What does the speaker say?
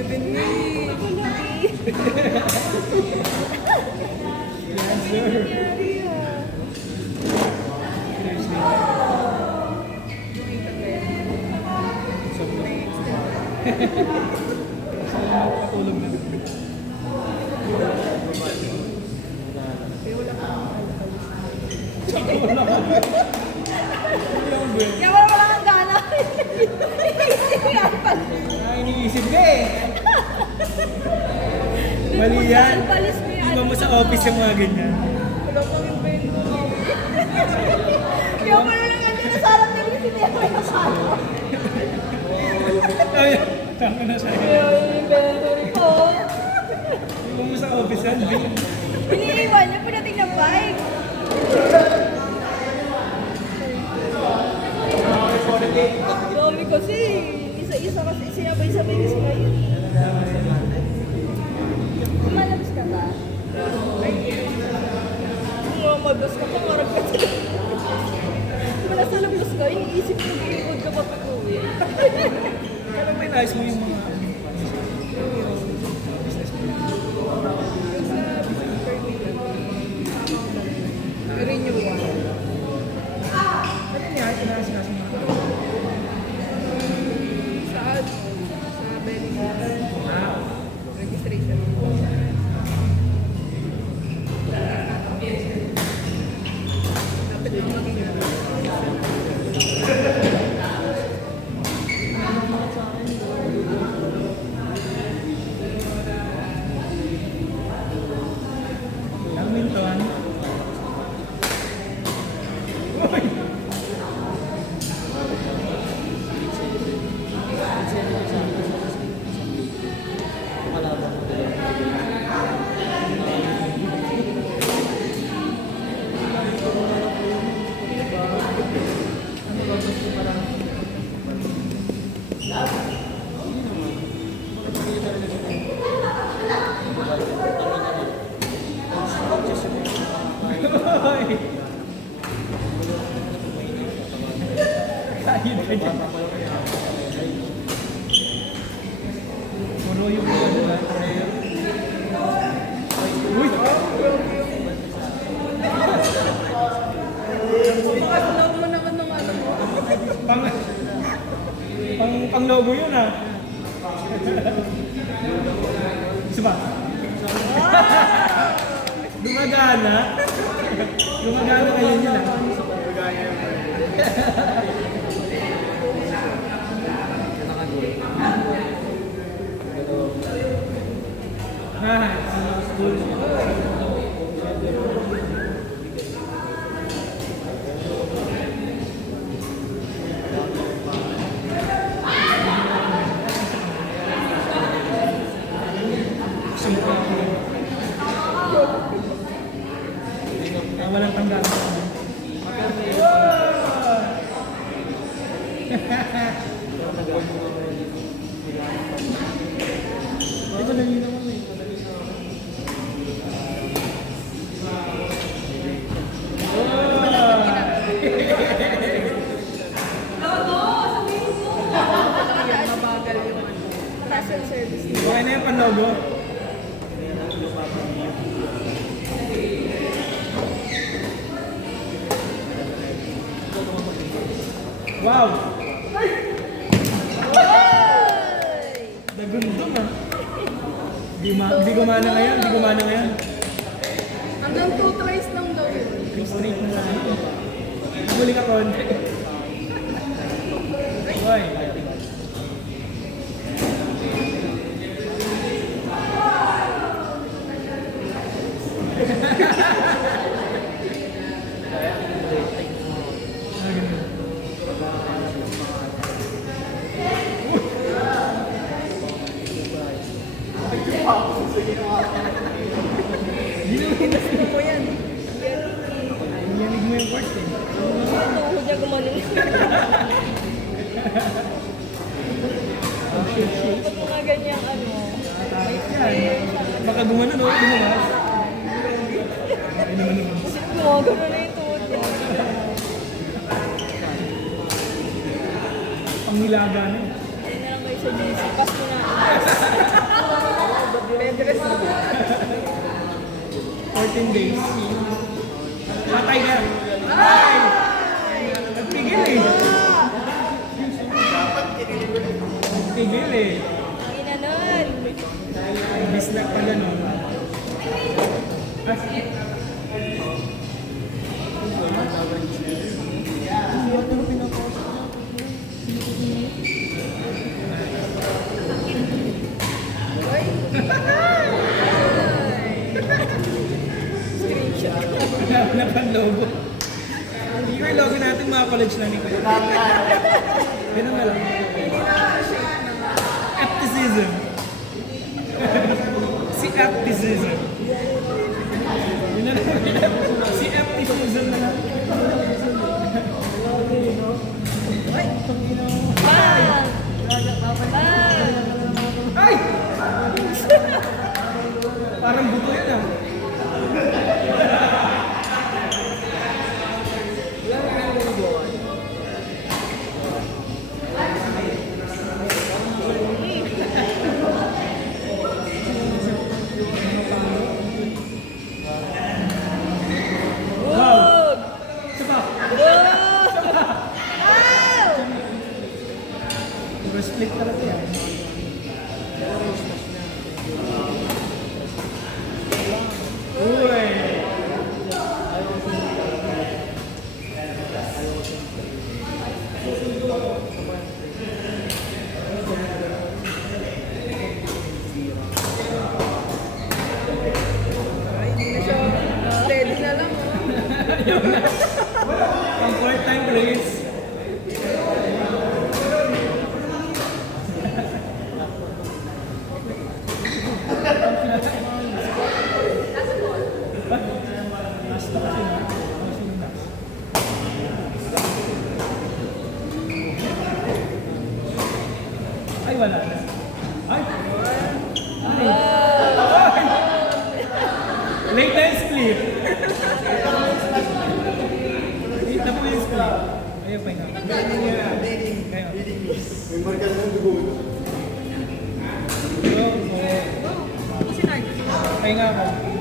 7 minutes. Yes, sir. Patulog na. Kaya wala kang gana. Iniisip ka eh. Mali yan. Iba mo sa office yung mga ganyan. Wala kang invento. Kaya wala lang yan na sarap na rin sinema yung kasama. Ay, tama na siya. Kaya yung inventory ko. Iba mo sa office yan. Iniiwan niya pinating ng bike. Dami kasi. Isa-isa kasi. Sinabay-sabay kasi kayo. Malabas ka ba? Madas ka, pangarap ka sila. Wala sa labas ka, iniisip mo iikod ka pa pag-uwi. Kaya may nice mo yung mga business mo. Yung sa business permit, renewal. Ano niya? Sinasi mo. Sa ano? Sa Bellingham. Registration. Dapat yung maging Badminton. Uy! Uy! Kahit ka dyan. Puro yung mga diba? Uy! Pag-log mo naman ng ano mo. Pang logo yun ah. Isa ba? Gumagana. Gumagana kayo yun ah. Walang tanggal. Ito dali naman eh. Mabagal yung parcel service. Okay na yung panlogo. Wow! Dagundong ah. Di gumana ngayon, di gumana ngayon. Hanggang 2 tries lang daw yun. Straight na lang. Huli ka konti. Hoy. Pinasino mo yan. Yanig mo yung part eh. Tuhod niya gumanon. Ba't mga ganyang ano? Yan. Baka gumano no? Lumuwas. Ay naman naman. Kasi gumagano na yung tuhod niya. Panghilaga na eh. Ayun na lang kayo sa GC. Pass mo na. Bedrest na. 14 days. Patay na. Ay! Nagpigil eh. Nagpigil eh. Ang ina nun. Bisnak pala nun. Ay. Screenshot. Napanlogo. Hindi ko yung logo natin mga college na ni Kuya. Ganun na lang. Apticism. Si apticism. Yun na lang. Si apticism na lang. Bang! Bang! Ay! Parang buto yun ah. Wog! Isa pa. Wog! Wow! Puro split talaga yan. Uy! Ay, hindi na siya. Steady na lang, oh. Ang fourth time please. Ay, wala na. Ay! Ay! Ay! Late na yung split. Late na po yung split. Ayun pa nga. Kaya. May markas ng dugo. Sinag. Kaya nga ako.